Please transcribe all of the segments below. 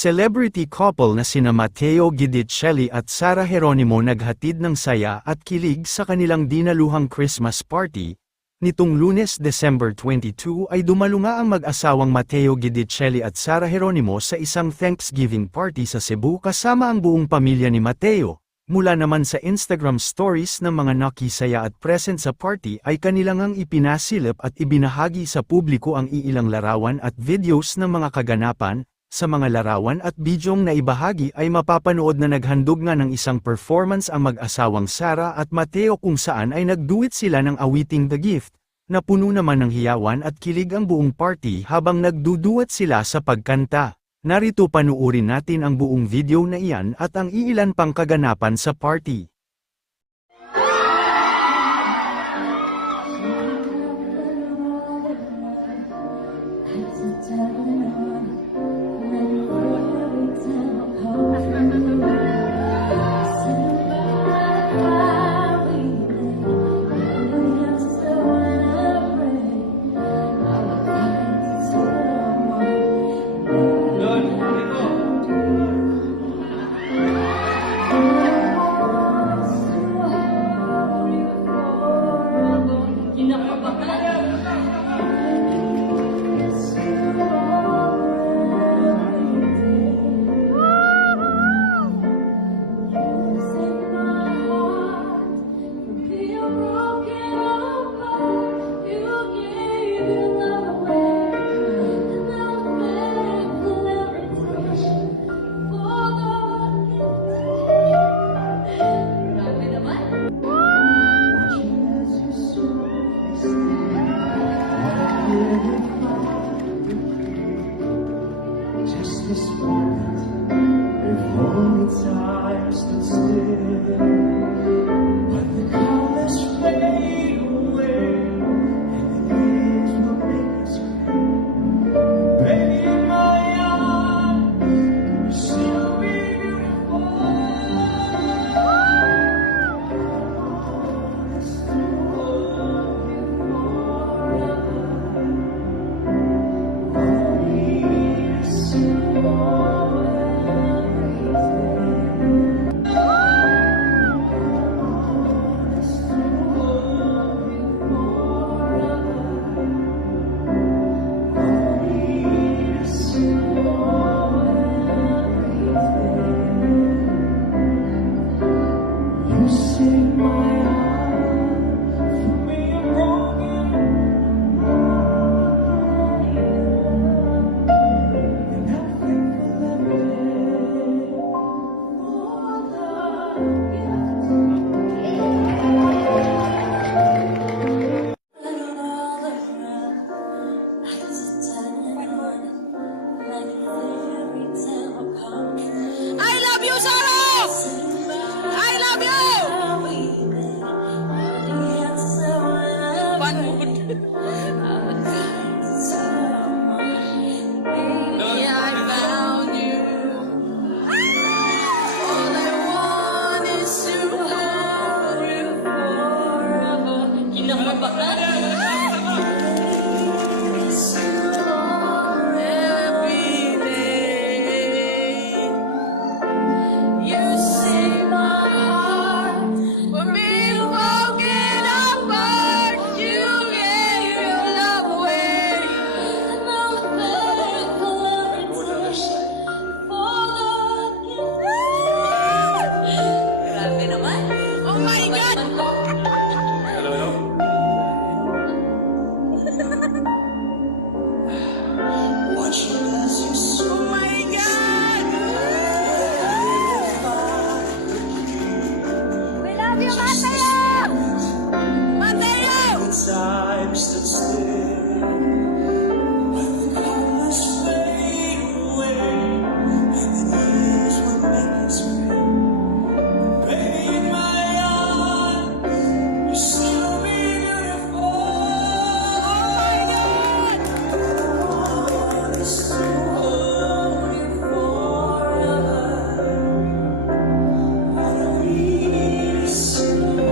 Celebrity couple na sina Matteo Guidicelli at Sara Geronimo naghatid ng saya at kilig sa kanilang dinaluhang Christmas party. Nitong Lunes, December 22 ay dumalunga ang mag-asawang Matteo Guidicelli at Sara Geronimo sa isang Thanksgiving party sa Cebu kasama ang buong pamilya ni Matteo. Mula naman sa Instagram stories ng mga nakisaya at present sa party ay kanilang ipinasilip at ibinahagi sa publiko ang iilang larawan at videos ng mga kaganapan. Sa mga larawan at bidyong na ibahagi ay mapapanood na naghandog nga ng isang performance ang mag-asawang Sara at Matteo kung saan ay nagduet sila ng awiting The Gift, na puno naman ng hiyawan at kilig ang buong party habang nagduduet sila sa pagkanta. Narito panuurin natin ang buong video na iyan at ang iilan pang kaganapan sa party. Just this moment, if only time stood still, but the colors fade away, and the years will make us gray. Baby, in my arms, you'll still be beautiful. You sing my heart for being broken, and I think I love you, Sarah! I love you! One mood. Yeah, I found you. All I want is to hold you forever. Kinakabahan. Every day. You sing my heart for being broken apart. You gave your love away, and I'm thankful every time for the gift. Grabe naman. Oh my God! watching as you Oh my God! We love you, Mateo! Mateo! time stood still, but the colors fade away, and the years will make us gray. Baby, in my arms, you'll still be beautiful. Oh my God! It's to hold you forever. All I need is to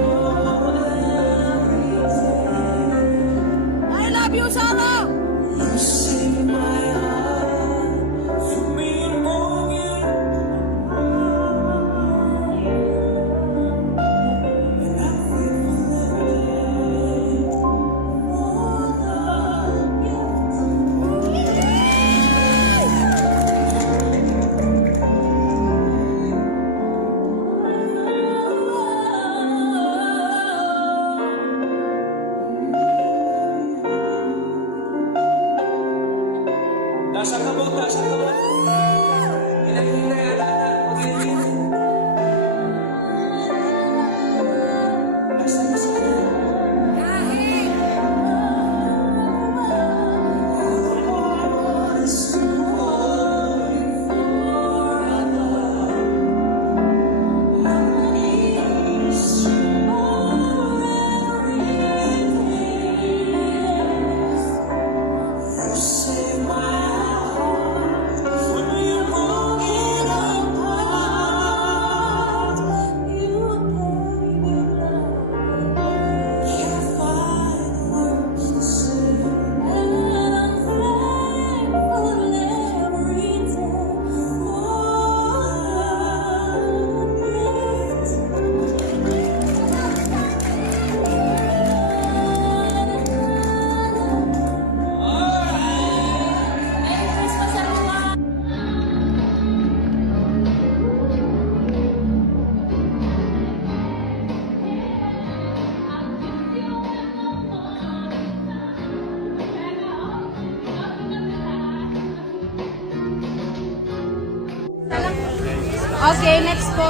Okay, next po.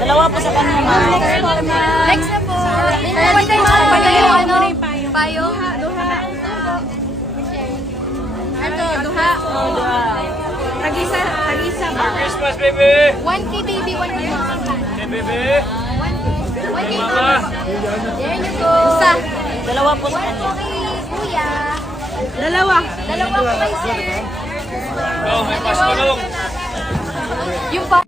Dalawa po sa kanya, ma'am. Next po, ma'am. Next na po. Pwede yung ano? Payo. Duha. Ito, duha. Tagisa. Tagisa. Christmas, baby! 1K baby, 1K mama. Hey, baby! 1K mama. There you go. Isa. Dalawa po sa kanya. Kuya. Dalawa. Dalawa po kay sir. Oh, may pasmanong! Yung pa.